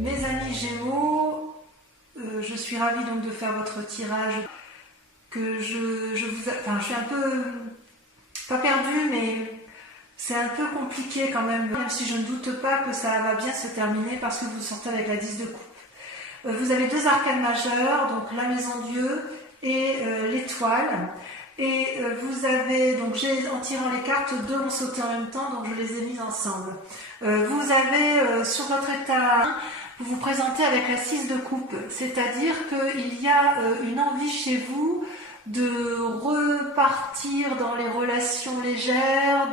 Mes amis Gémeaux, je suis ravie donc de faire votre tirage. Je suis un peu, pas perdue, mais c'est un peu compliqué quand même si je ne doute pas que ça va bien se terminer parce que vous sortez avec la 10 de coupe. Vous avez deux arcanes majeures, donc la maison Dieu et l'étoile. Et vous avez, donc en tirant les cartes, deux ont sauté en même temps, donc je les ai mises ensemble. Vous avez sur votre état, vous vous présentez avec la 6 de coupe, c'est-à-dire qu'il y a une envie chez vous de repartir dans les relations légères,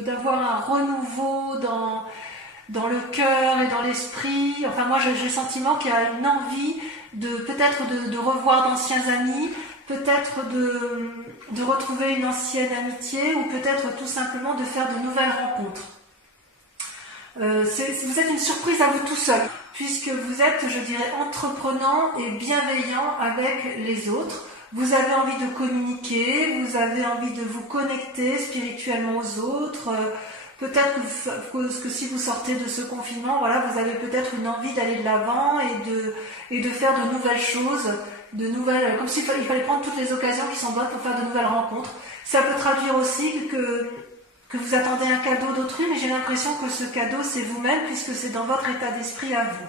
d'avoir un renouveau dans le cœur et dans l'esprit. Enfin, moi j'ai le sentiment qu'il y a une envie peut-être de revoir d'anciens amis, peut-être de retrouver une ancienne amitié, ou peut-être tout simplement de faire de nouvelles rencontres. Vous êtes une surprise à vous tout seul, puisque vous êtes, je dirais, entreprenant et bienveillant avec les autres. Vous avez envie de communiquer, vous avez envie de vous connecter spirituellement aux autres. Peut-être que si vous sortez de ce confinement, voilà, vous avez peut-être une envie d'aller de l'avant et de faire de nouvelles choses, comme s'il fallait prendre toutes les occasions qui sont bonnes pour faire de nouvelles rencontres. Ça peut traduire aussi que vous attendez un cadeau d'autrui, mais j'ai l'impression que ce cadeau c'est vous-même, puisque c'est dans votre état d'esprit à vous.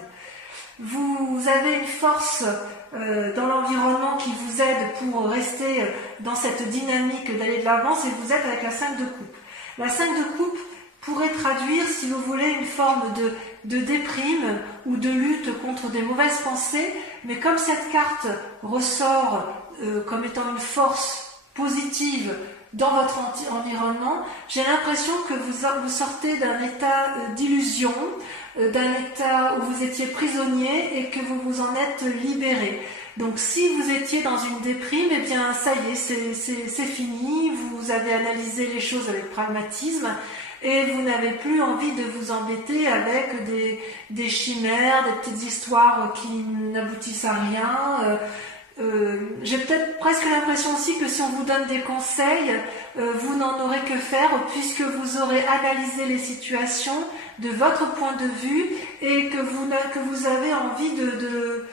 Vous avez une force dans l'environnement qui vous aide pour rester dans cette dynamique d'aller de l'avant, et vous êtes avec la 5 de coupe. La 5 de coupe pourrait traduire, si vous voulez, une forme de déprime ou de lutte contre des mauvaises pensées, mais comme cette carte ressort comme étant une force positive dans votre environnement, j'ai l'impression que vous sortez d'un état d'illusion, d'un état où vous étiez prisonnier et que vous vous en êtes libéré. Donc si vous étiez dans une déprime, eh bien ça y est, c'est fini, vous avez analysé les choses avec pragmatisme et vous n'avez plus envie de vous embêter avec des chimères, des petites histoires qui n'aboutissent à rien. J'ai peut-être presque l'impression aussi que si on vous donne des conseils, vous n'en aurez que faire, puisque vous aurez analysé les situations de votre point de vue et que vous avez envie de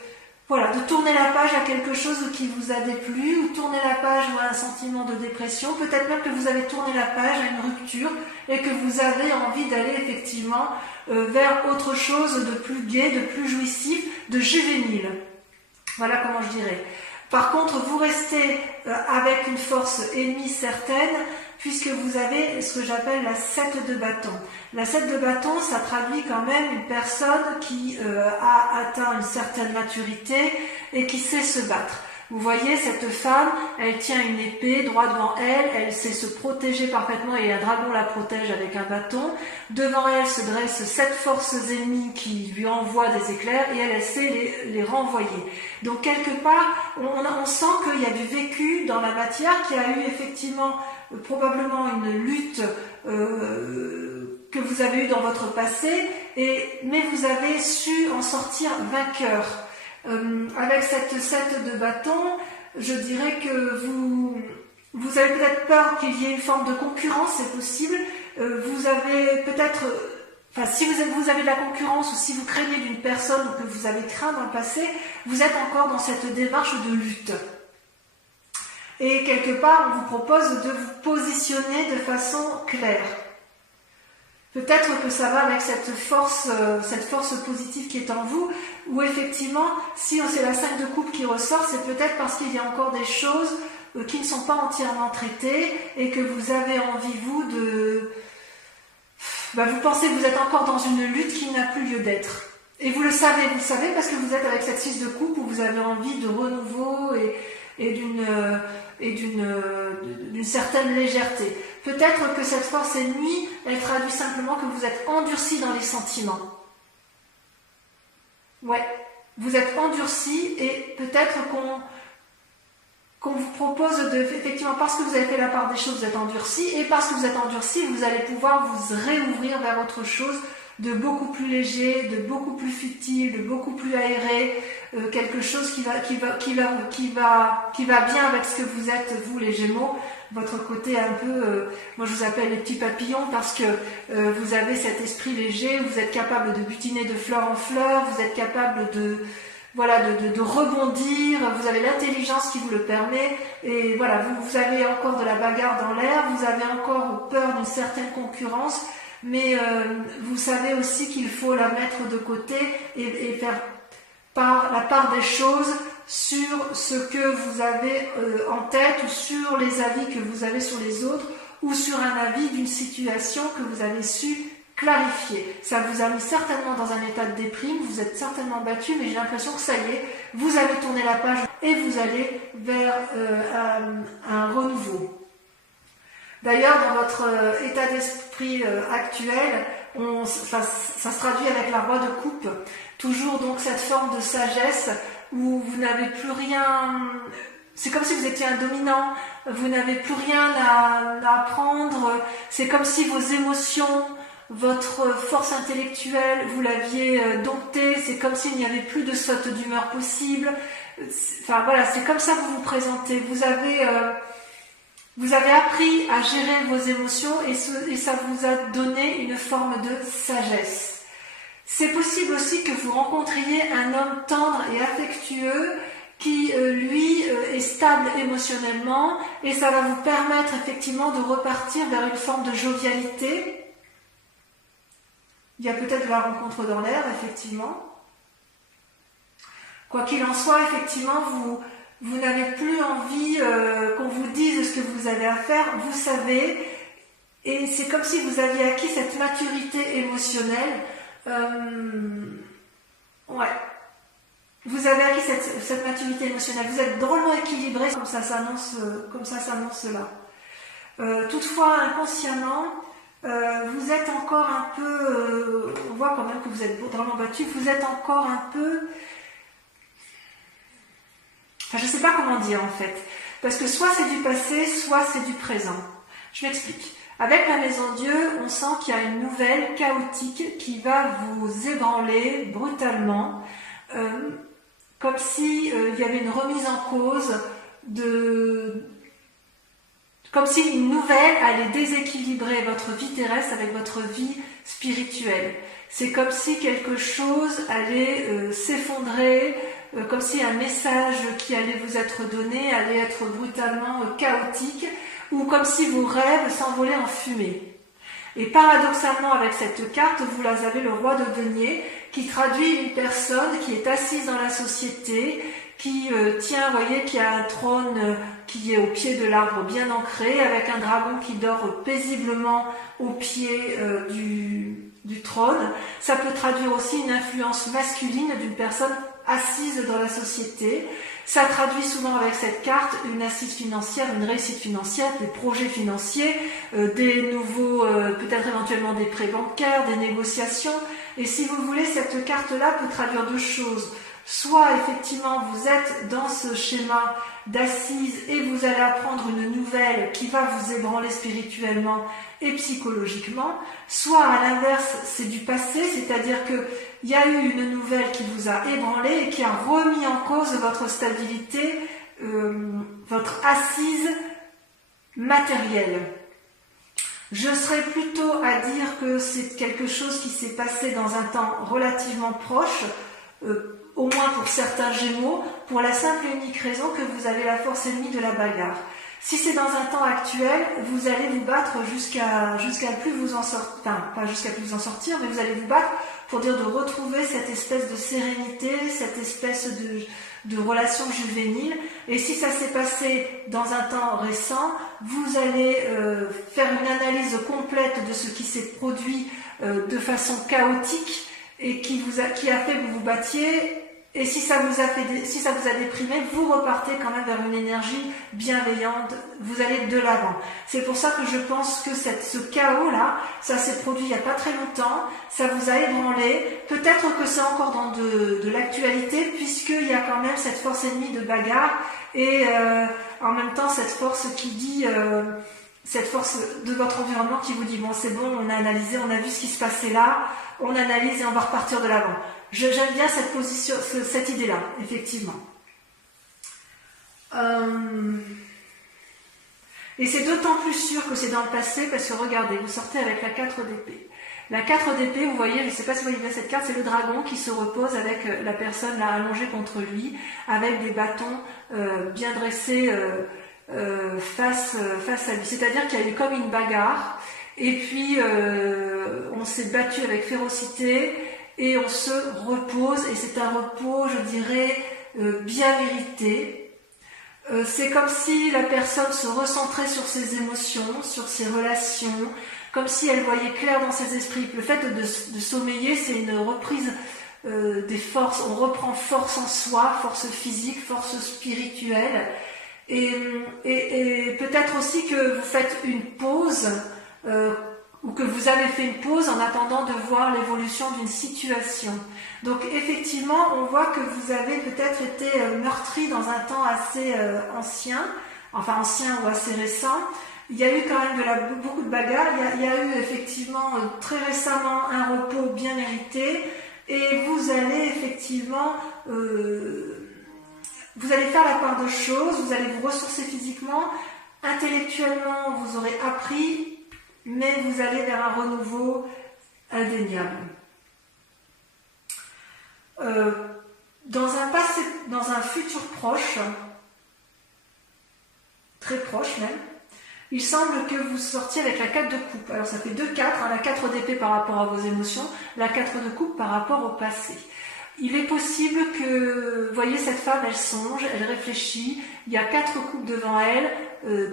tourner la page à quelque chose qui vous a déplu, ou tourner la page à un sentiment de dépression, peut-être même que vous avez tourné la page à une rupture et que vous avez envie d'aller effectivement vers autre chose de plus gai, de plus jouissif, de juvénile. Voilà comment je dirais. Par contre, vous restez avec une force ennemie certaine, puisque vous avez ce que j'appelle la 7 de bâton. La 7 de bâton, ça traduit quand même une personne qui a atteint une certaine maturité et qui sait se battre. Vous voyez, cette femme, elle tient une épée droit devant elle, elle sait se protéger parfaitement et un dragon la protège avec un bâton. Devant elle se dressent 7 forces ennemies qui lui envoient des éclairs et elle sait les renvoyer. Donc quelque part, on sent qu'il y a du vécu dans la matière, qu'il y a eu effectivement probablement une lutte que vous avez eue dans votre passé, mais vous avez su en sortir vainqueur. Avec cette 7 de bâton, je dirais que vous avez peut-être peur qu'il y ait une forme de concurrence, c'est possible. Vous avez peut-être, si vous avez de la concurrence, ou si vous craignez d'une personne ou que vous avez craint dans le passé, vous êtes encore dans cette démarche de lutte. Et quelque part, on vous propose de vous positionner de façon claire. Peut-être que ça va avec cette force positive qui est en vous, où effectivement, si c'est la 5 de coupe qui ressort, c'est peut-être parce qu'il y a encore des choses qui ne sont pas entièrement traitées et que vous avez envie, vous pensez que vous êtes encore dans une lutte qui n'a plus lieu d'être. Et vous le savez parce que vous êtes avec cette 6 de coupe où vous avez envie de renouveau et d'une certaine légèreté. Peut-être que cette force ennemie, elle traduit simplement que vous êtes endurci dans les sentiments. Ouais, vous êtes endurci et peut-être qu'on vous propose effectivement, parce que vous avez fait la part des choses, vous êtes endurci, et parce que vous êtes endurci, vous allez pouvoir vous réouvrir vers autre chose de beaucoup plus léger, de beaucoup plus futile, de beaucoup plus aéré, quelque chose qui va bien avec ce que vous êtes, vous les Gémeaux, votre côté un peu, moi je vous appelle les petits papillons parce que vous avez cet esprit léger, vous êtes capable de butiner de fleur en fleur, vous êtes capable de rebondir, vous avez l'intelligence qui vous le permet, et voilà, vous avez encore de la bagarre dans l'air, vous avez encore peur d'une certaine concurrence, mais vous savez aussi qu'il faut la mettre de côté et faire la part des choses sur ce que vous avez en tête, ou sur les avis que vous avez sur les autres, ou sur un avis d'une situation que vous avez su clarifier. Ça vous a mis certainement dans un état de déprime, vous êtes certainement battu, mais j'ai l'impression que ça y est, vous avez tourné la page et vous allez vers un renouveau. D'ailleurs, dans votre état d'esprit actuel, ça se traduit avec la roi de coupe, toujours donc cette forme de sagesse où vous n'avez plus rien, c'est comme si vous étiez un dominant, vous n'avez plus rien à apprendre, c'est comme si vos émotions, votre force intellectuelle, vous l'aviez domptée, c'est comme s'il n'y avait plus de saute d'humeur possible. Enfin voilà, c'est comme ça que vous vous présentez. Vous avez appris à gérer vos émotions et ça vous a donné une forme de sagesse. C'est possible aussi que vous rencontriez un homme tendre et affectueux qui, lui, est stable émotionnellement, et ça va vous permettre effectivement de repartir vers une forme de jovialité. Il y a peut-être de la rencontre dans l'air, effectivement. Quoi qu'il en soit, effectivement, vous n'avez plus envie qu'on vous dise ce que vous avez à faire, vous savez, et c'est comme si vous aviez acquis cette maturité émotionnelle. Ouais. Vous avez acquis cette maturité émotionnelle, vous êtes drôlement équilibré, comme ça s'annonce là. Toutefois, inconsciemment, vous êtes encore un peu, on voit quand même que vous êtes drôlement battu, vous êtes encore un peu, enfin je ne sais pas comment dire en fait, parce que soit c'est du passé, soit c'est du présent. Je m'explique. Avec la Maison Dieu, on sent qu'il y a une nouvelle chaotique qui va vous ébranler brutalement, comme si il y avait une remise en cause comme si une nouvelle allait déséquilibrer votre vie terrestre avec votre vie spirituelle. C'est comme si quelque chose allait s'effondrer, comme si un message qui allait vous être donné allait être brutalement chaotique, ou comme si vos rêves s'envolaient en fumée. Et paradoxalement, avec cette carte, vous avez le roi de denier qui traduit une personne qui est assise dans la société, qui tient, vous voyez, qui a un trône qui est au pied de l'arbre bien ancré, avec un dragon qui dort paisiblement au pied du trône. Ça peut traduire aussi une influence masculine d'une personne assise dans la société. Ça traduit souvent avec cette carte une assise financière, une réussite financière, des projets financiers, des nouveaux, peut-être éventuellement des prêts bancaires, des négociations. Et si vous voulez, cette carte-là peut traduire deux choses. Soit effectivement vous êtes dans ce schéma d'assise et vous allez apprendre une nouvelle qui va vous ébranler spirituellement et psychologiquement, soit à l'inverse c'est du passé, c'est-à-dire qu'il y a eu une nouvelle qui vous a ébranlé et qui a remis en cause votre stabilité, votre assise matérielle. Je serais plutôt à dire que c'est quelque chose qui s'est passé dans un temps relativement proche, au moins pour certains Gémeaux, pour la simple et unique raison que vous avez la force ennemie de la bagarre. Si c'est dans un temps actuel, vous allez vous battre jusqu'à plus vous en sortir, enfin pas jusqu'à plus vous en sortir, mais vous allez vous battre pour dire de retrouver cette espèce de sérénité, cette espèce de relation juvénile. Et si ça s'est passé dans un temps récent, vous allez faire une analyse complète de ce qui s'est produit de façon chaotique et qui a fait que vous vous battiez. Et si ça vous a déprimé, vous repartez quand même vers une énergie bienveillante, vous allez de l'avant. C'est pour ça que je pense que ce chaos-là, ça s'est produit il n'y a pas très longtemps, ça vous a ébranlé. Peut-être que c'est encore dans de l'actualité, puisqu'il y a quand même cette force ennemie de bagarre, et en même temps cette force qui dit, cette force de votre environnement qui vous dit, bon c'est bon, on a analysé, on a vu ce qui se passait là, on analyse et on va repartir de l'avant. J'aime bien cette position, cette idée-là, effectivement. Et c'est d'autant plus sûr que c'est dans le passé parce que regardez, vous sortez avec la 4 d'épée. La 4 d'épée, vous voyez, je ne sais pas si vous voyez bien cette carte, c'est le dragon qui se repose avec la personne là allongée contre lui, avec des bâtons bien dressés face à lui. C'est-à-dire qu'il y a eu comme une bagarre, et puis on s'est battu avec férocité, et on se repose, et c'est un repos, je dirais, bien mérité. C'est comme si la personne se recentrait sur ses émotions, sur ses relations, comme si elle voyait clair dans ses esprits. Le fait de sommeiller, c'est une reprise des forces. On reprend force en soi, force physique, force spirituelle. Et peut-être aussi que vous faites une pause, ou que vous avez fait une pause en attendant de voir l'évolution d'une situation. Donc effectivement, on voit que vous avez peut-être été meurtri dans un temps assez ancien ou assez récent. Il y a eu quand même beaucoup de bagarres, il y a eu effectivement très récemment un repos bien mérité, et vous allez effectivement, vous allez faire la part de choses, vous allez vous ressourcer physiquement, intellectuellement vous aurez appris, mais vous allez vers un renouveau indéniable. Dans un futur proche, très proche même, il semble que vous sortiez avec la 4 de coupe. Alors ça fait 2-4, hein, la 4 d'épée par rapport à vos émotions, la 4 de coupe par rapport au passé. Il est possible que, vous voyez, cette femme, elle songe, elle réfléchit, il y a 4 coupes devant elle,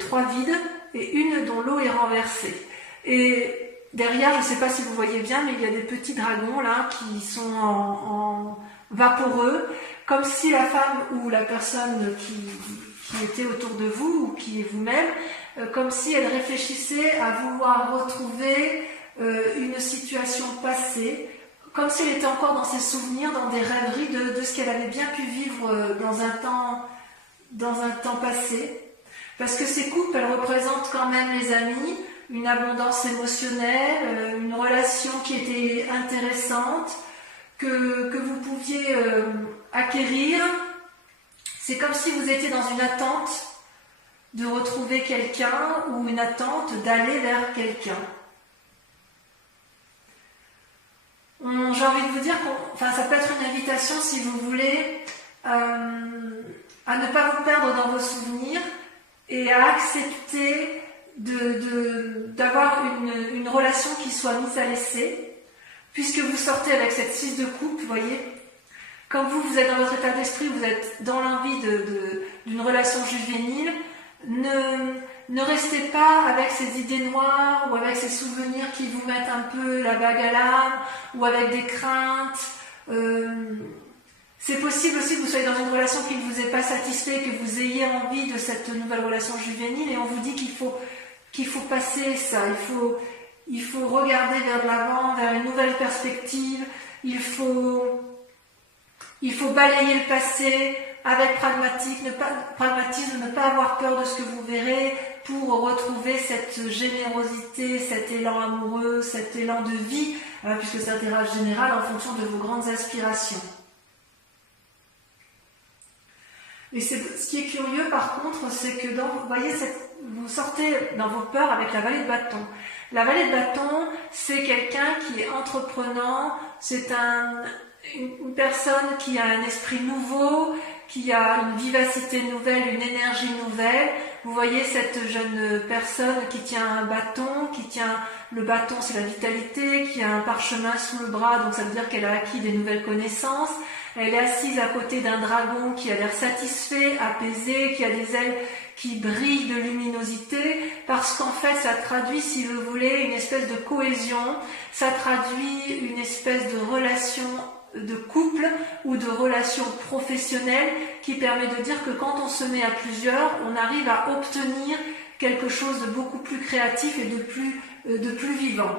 3 vides, et une dont l'eau est renversée. Et derrière, je ne sais pas si vous voyez bien, mais il y a des petits dragons là qui sont en vaporeux, comme si la femme ou la personne qui était autour de vous, ou qui est vous-même, comme si elle réfléchissait à vouloir retrouver une situation passée, comme si elle était encore dans ses souvenirs, dans des rêveries de ce qu'elle avait bien pu vivre dans un temps passé. Parce que ces coupes, elles représentent quand même les amis, une abondance émotionnelle, une relation qui était intéressante, que vous pouviez acquérir. C'est comme si vous étiez dans une attente de retrouver quelqu'un, ou une attente d'aller vers quelqu'un. J'ai envie de vous dire ça peut être une invitation, si vous voulez, à ne pas vous perdre dans vos souvenirs et à accepter d'avoir une relation qui soit mise à l'essai, puisque vous sortez avec cette 6 de coupe, vous voyez. Comme vous êtes dans votre état d'esprit, vous êtes dans l'envie d'une relation juvénile, ne restez pas avec ces idées noires ou avec ces souvenirs qui vous mettent un peu la bague à l'âme, ou avec des craintes. C'est possible aussi que vous soyez dans une relation qui ne vous est pas satisfait, que vous ayez envie de cette nouvelle relation juvénile, et on vous dit qu'il faut passer ça, il faut regarder vers l'avant, vers une nouvelle perspective, il faut balayer le passé avec pragmatisme, ne pas avoir peur de ce que vous verrez, pour retrouver cette générosité, cet élan amoureux, cet élan de vie, puisque c'est un tirage général en fonction de vos grandes aspirations. Et ce qui est curieux par contre, c'est que vous voyez, vous sortez dans vos peurs avec la vallée de bâton. La vallée de bâton, c'est quelqu'un qui est entreprenant, c'est une personne qui a un esprit nouveau, qui a une vivacité nouvelle, une énergie nouvelle. Vous voyez cette jeune personne qui tient un bâton, le bâton c'est la vitalité, qui a un parchemin sous le bras, donc ça veut dire qu'elle a acquis des nouvelles connaissances. Elle est assise à côté d'un dragon qui a l'air satisfait, apaisé, qui a des ailes qui brillent de luminosité, parce qu'en fait ça traduit, si vous voulez, une espèce de cohésion, ça traduit une espèce de relation de couple ou de relation professionnelle qui permet de dire que quand on se met à plusieurs, on arrive à obtenir quelque chose de beaucoup plus créatif et de plus vivant.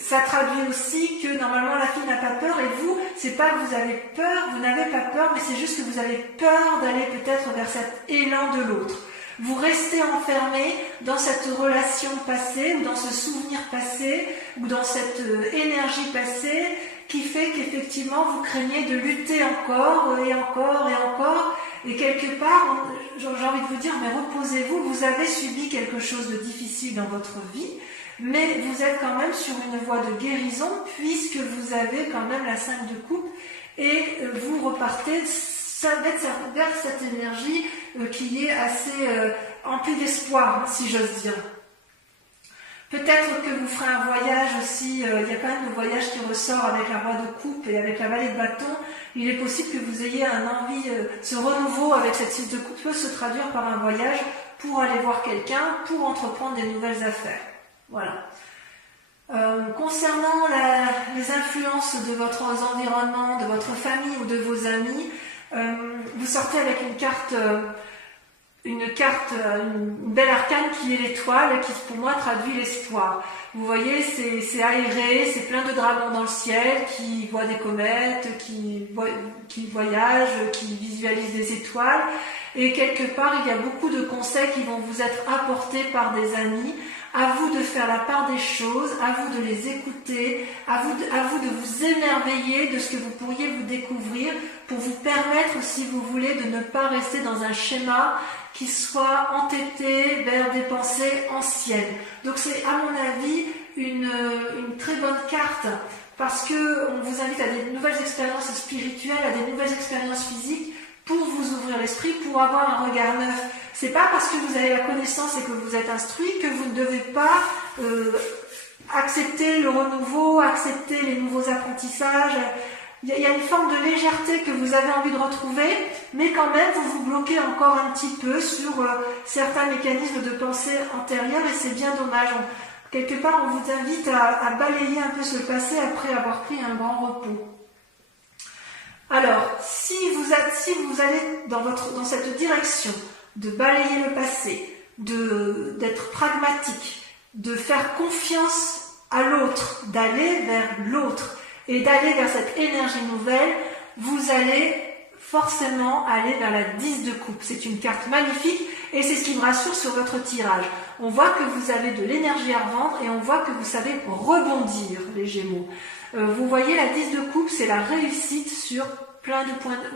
Ça traduit aussi que normalement la fille n'a pas peur, et vous, c'est pas que vous avez peur, vous n'avez pas peur, mais c'est juste que vous avez peur d'aller peut-être vers cet élan de l'autre. Vous restez enfermé dans cette relation passée, ou dans ce souvenir passé, ou dans cette énergie passée, qui fait qu'effectivement vous craignez de lutter encore et encore et encore. Et quelque part, j'ai envie de vous dire, mais reposez-vous, vous avez subi quelque chose de difficile dans votre vie, mais vous êtes quand même sur une voie de guérison puisque vous avez quand même la 5 de coupe et vous repartez vers cette énergie qui est assez emplie d'espoir, si j'ose dire. Peut-être que vous ferez un voyage aussi, il y a quand même le voyage qui ressort avec la roi de coupe et avec la vallée de bâton. Il est possible que vous ayez un envie, ce renouveau avec cette 6 de coupe peut se traduire par un voyage pour aller voir quelqu'un, pour entreprendre des nouvelles affaires. Voilà. Concernant les influences de votre environnement, de votre famille ou de vos amis, vous sortez avec une belle arcane qui est l'étoile et qui pour moi traduit l'espoir. Vous voyez, c'est aéré, c'est plein de dragons dans le ciel qui voient des comètes, qui voyagent, qui visualisent des étoiles. Et quelque part, il y a beaucoup de conseils qui vont vous être apportés par des amis. À vous de faire la part des choses, à vous de les écouter, à vous de vous émerveiller de ce que vous pourriez vous découvrir pour vous permettre, si vous voulez, de ne pas rester dans un schéma qui soit entêté vers des pensées anciennes. Donc c'est, à mon avis, une très bonne carte parce que on vous invite à des nouvelles expériences spirituelles, à des nouvelles expériences physiques pour vous ouvrir l'esprit, pour avoir un regard neuf. C'est pas parce que vous avez la connaissance et que vous êtes instruit que vous ne devez pas accepter le renouveau, accepter les nouveaux apprentissages. Il y a une forme de légèreté que vous avez envie de retrouver, mais quand même vous vous bloquez encore un petit peu sur certains mécanismes de pensée antérieurs et c'est bien dommage. Quelque part, on vous invite à balayer un peu ce passé après avoir pris un grand repos. Alors, si vous allez dans cette direction de balayer le passé, d'être pragmatique, de faire confiance à l'autre, d'aller vers l'autre et d'aller vers cette énergie nouvelle, vous allez forcément aller vers la 10 de coupe. C'est une carte magnifique et c'est ce qui me rassure sur votre tirage. On voit que vous avez de l'énergie à revendre et on voit que vous savez rebondir, les Gémeaux. Vous voyez, la 10 de coupe, c'est la réussite sur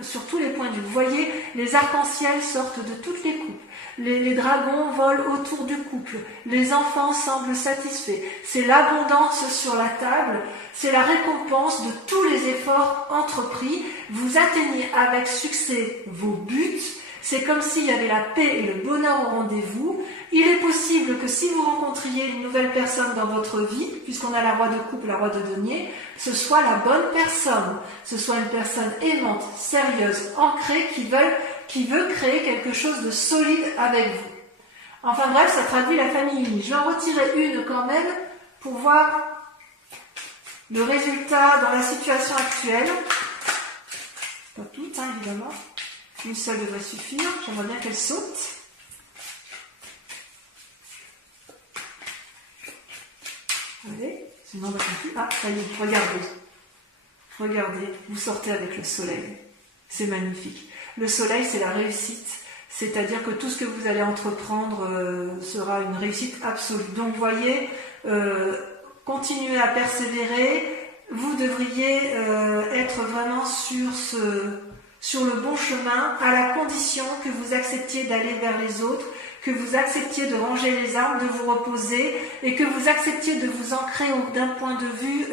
sur tous les points de vue. Vous voyez, les arcs-en-ciel sortent de toutes les coupes. Les dragons volent autour du couple. Les enfants semblent satisfaits. C'est l'abondance sur la table. C'est la récompense de tous les efforts entrepris. Vous atteignez avec succès vos buts. C'est comme s'il y avait la paix et le bonheur au rendez-vous. Il est possible que si vous rencontriez une nouvelle personne dans votre vie, puisqu'on a la roi de coupe, la roi de denier, ce soit la bonne personne, ce soit une personne aimante, sérieuse, ancrée, qui veut créer quelque chose de solide avec vous. Enfin bref, ça traduit la famille unie. Je vais en retirer une quand même pour voir le résultat dans la situation actuelle. Pas toutes, hein, évidemment. Une seule devrait suffire. J'aimerais bien qu'elle saute. Allez, sinon on va continuer. Ah, ça y est, regardez. Regardez, vous sortez avec le soleil. C'est magnifique. Le soleil, c'est la réussite. C'est-à-dire que tout ce que vous allez entreprendre sera une réussite absolue. Donc, vous voyez, continuez à persévérer. Vous devriez être vraiment sur le bon chemin, à la condition que vous acceptiez d'aller vers les autres, que vous acceptiez de ranger les armes, de vous reposer, et que vous acceptiez de vous ancrer d'un point de vue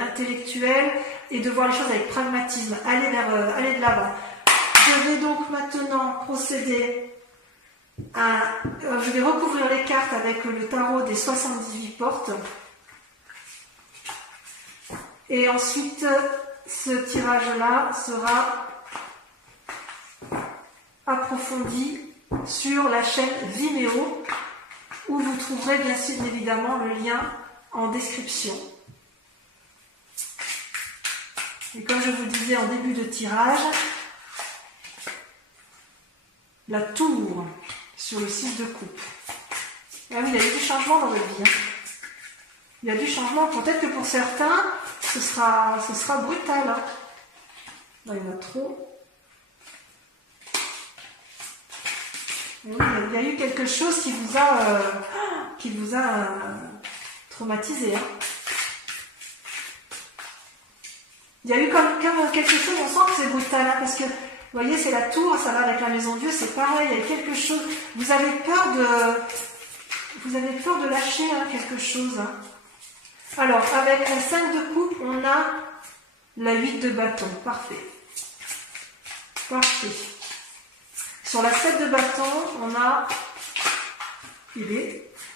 intellectuel et de voir les choses avec pragmatisme. Allez de l'avant. Je vais donc maintenant procéder je vais recouvrir les cartes avec le tarot des 78 portes. Et ensuite, ce tirage-là sera approfondi sur la chaîne Vimeo, où vous trouverez bien sûr évidemment le lien en description. Et comme je vous disais en début de tirage, la tour sur le 6 de coupe. Ah oui, il y a eu du changement dans votre vie. Hein. Il y a du changement. Peut-être que pour certains, ce sera brutal. Hein. Là, il y en a trop. Et oui, il y a eu quelque chose qui vous a traumatisé. Hein. Il y a eu comme quelque chose, on sent que c'est brutal, hein, parce que, vous voyez, c'est la tour, ça va avec la maison Dieu, c'est pareil, il y a quelque chose, vous avez peur de lâcher hein, quelque chose. Hein. Alors, avec la 5 de coupe, on a la 8 de bâton, parfait. Parfait. Sur la 7 de bâton, on a...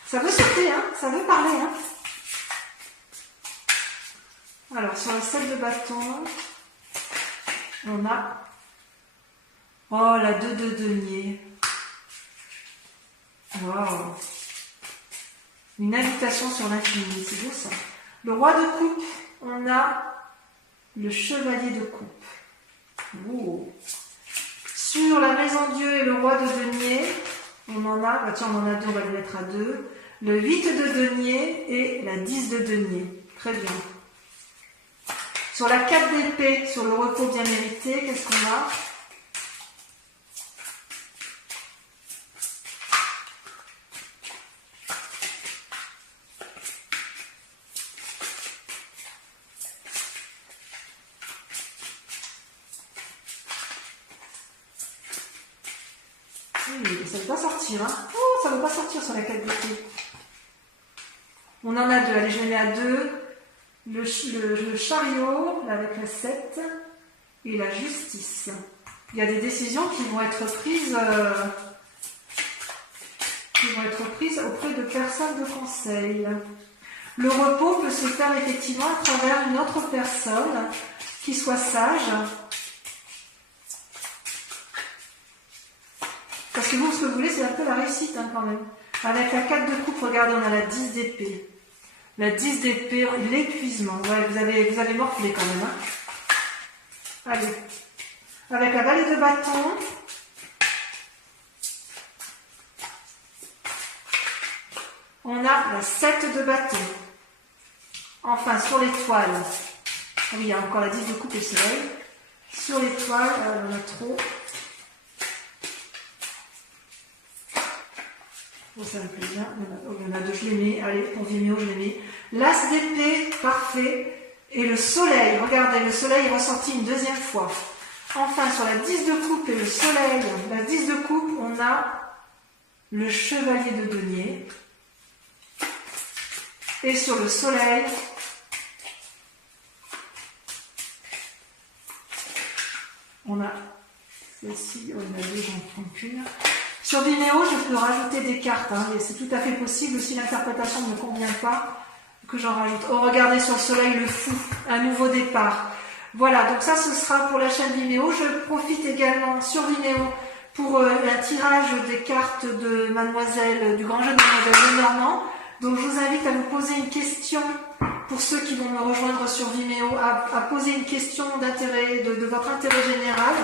Ça veut sauter, hein, ça veut parler. Hein. Alors, sur la 7 de bâton, on a... Oh, la 2 de denier. Wow. Une invitation sur l'infini, c'est beau ça. Le roi de coupe, on a le chevalier de coupe. Oh. Sur la maison Dieu et le roi de denier, on en a, bah tiens, on en a deux, on va le mettre à 2. Le 8 de denier et la 10 de denier. Très bien. Sur la 4 d'épée, sur le repos bien mérité, qu'est-ce qu'on a? Oui, ça ne veut pas sortir. Hein. Oh, ça ne veut pas sortir sur la 4 d'épée. On en a 2. Allez, je les mets à 2. Le chariot, là, avec la 7, et la justice. Il y a des décisions qui vont être prises, auprès de personnes de conseil. Le repos peut se faire effectivement à travers une autre personne qui soit sage. Parce que vous, ce que vous voulez, c'est un peu la réussite hein, quand même. Avec la 4 de coupe, regardez, on a la 10 d'épée. La 10 d'épée, l'épuisement. Ouais, vous avez morflé quand même. Hein. Allez. Avec la vallée de bâton. On a la 7 de bâton. Enfin, sur l'étoile. Ah oui, il y a encore la 10 de coupe et soleil. Sur l'étoile, on a trop. Oh, ça me plaît bien. Il y en a 2, je les mets. Allez, pour Vimeo, je les mets. L'as d'épée, parfait. Et le soleil, regardez, le soleil est ressorti une deuxième fois. Enfin, sur la 10 de coupe et le soleil, la 10 de coupe, on a le chevalier de denier. Et sur le soleil, on a celle-ci, on a 2, j'en prends qu'une. Sur Vimeo, je peux rajouter des cartes, hein, et c'est tout à fait possible si l'interprétation ne me convient pas, que j'en rajoute. Oh, regardez sur le soleil, le fou, un nouveau départ. Voilà, donc ça, ce sera pour la chaîne Vimeo. Je profite également sur Vimeo pour un tirage des cartes de Mademoiselle, du grand jeu de Mademoiselle Lenormand. Donc, je vous invite à vous poser une question, pour ceux qui vont me rejoindre sur Vimeo, à poser une question d'intérêt, de votre intérêt général.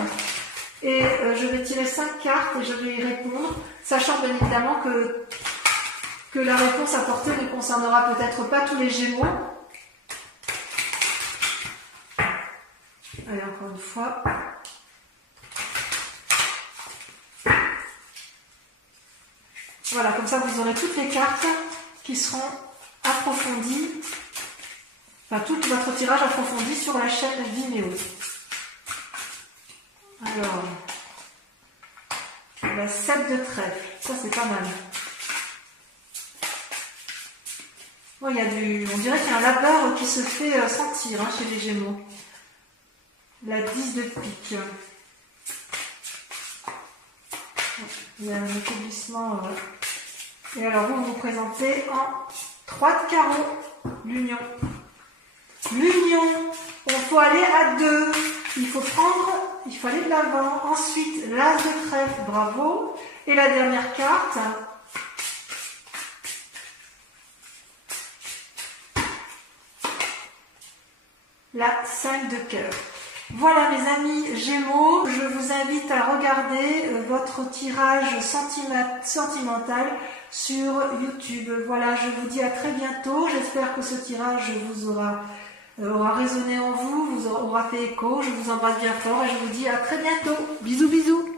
Et je vais tirer 5 cartes et je vais y répondre, sachant bien évidemment que la réponse apportée ne concernera peut-être pas tous les Gémeaux. Allez, encore une fois. Voilà, comme ça vous aurez toutes les cartes qui seront approfondies, enfin tout votre tirage approfondi sur la chaîne Vimeo. Alors, la 7 de trèfle, ça c'est pas mal. Oh, on dirait qu'il y a un labeur qui se fait sentir hein, chez les Gémeaux. La 10 de pique. Il y a un établissement. Et alors vous vous présentez en 3 de carreau. L'union. L'union. Il faut aller à 2. Il faut aller de l'avant. Ensuite, l'as de trèfle, bravo. Et la dernière carte. La 5 de cœur. Voilà mes amis Gémeaux, je vous invite à regarder votre tirage sentimental sur YouTube. Voilà, je vous dis à très bientôt. J'espère que ce tirage vous aura résonné en vous, vous aura fait écho. Je vous embrasse bien fort et je vous dis à très bientôt. Bisous bisous.